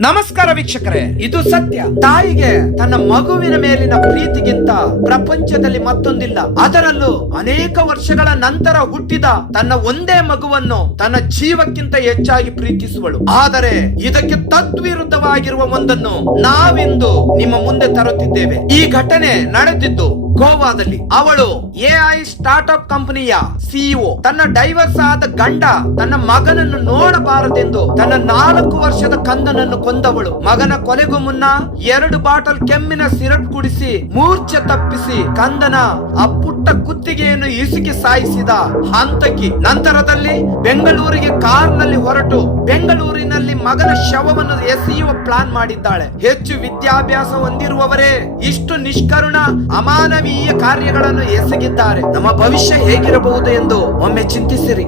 ನಮಸ್ಕಾರ ವೀಕ್ಷಕರೇ, ಇದು ಸತ್ಯ. ತಾಯಿಗೆ ತನ್ನ ಮಗುವಿನ ಮೇಲಿನ ಪ್ರೀತಿಗಿಂತ ಪ್ರಪಂಚದಲ್ಲಿ ಮತ್ತೊಂದಿಲ್ಲ. ಅದರಲ್ಲೂ ಅನೇಕ ವರ್ಷಗಳ ನಂತರ ಹುಟ್ಟಿದ ತನ್ನ ಒಂದೇ ಮಗುವನ್ನು ತನ್ನ ಜೀವಕ್ಕಿಂತ ಹೆಚ್ಚಾಗಿ ಪ್ರೀತಿಸುವಳು. ಆದರೆ ಇದಕ್ಕೆ ತದ್ವಿರುದ್ಧವಾಗಿರುವ ಒಂದನ್ನು ನಾವಿಂದು ನಿಮ್ಮ ಮುಂದೆ ತರುತ್ತಿದ್ದೇವೆ. ಈ ಘಟನೆ ನಡೆದಿದ್ದು ಗೋವಾದಲ್ಲಿ. ಅವಳು ಎಐ ಸ್ಟಾರ್ಟ್ಅಪ್ ಕಂಪನಿಯ ಸಿಇಒ. ತನ್ನ ಡೈವರ್ಸ್ ಆದ ಗಂಡ ತನ್ನ ಮಗನನ್ನು ನೋಡಬಾರದೆಂದು ತನ್ನ 4 ವರ್ಷದ ಕಂದನನ್ನು ಕೊಂದವಳು. ಮಗನ ಕೊಲೆಗೂ ಮುನ್ನ 2 ಬಾಟಲ್ ಕೆಮ್ಮಿನ ಸಿರಪ್ ಕುಡಿಸಿ ಮೂರ್ಛೆ ತಪ್ಪಿಸಿ ಕಂದನ ಆ ಪುಟ್ಟ ಕುತ್ತಿಗೆಯನ್ನು ಇಸುಕಿ ಸಾಯಿಸಿದ ಹಂತಕಿ. ನಂತರದಲ್ಲಿ ಬೆಂಗಳೂರಿಗೆ ಕಾರ್ನಲ್ಲಿ ಹೊರಟು ಬೆಂಗಳೂರಿನಲ್ಲಿ ಮಗನ ಶವವನ್ನು ಎಸೆಯುವ ಪ್ಲಾನ್ ಮಾಡಿದ್ದಾಳೆ. ಹೆಚ್ಚು ವಿದ್ಯಾಭ್ಯಾಸ ಹೊಂದಿರುವವರೇ ಇಷ್ಟು ನಿಷ್ಕರುಣ ಅಮಾನವೀಯ ಕಾರ್ಯಗಳನ್ನು ಎಸಗಿದ್ದಾರೆ. ನಮ್ಮ ಭವಿಷ್ಯ ಹೇಗಿರಬಹುದು ಎಂದು ಒಮ್ಮೆ ಚಿಂತಿಸಿರಿ.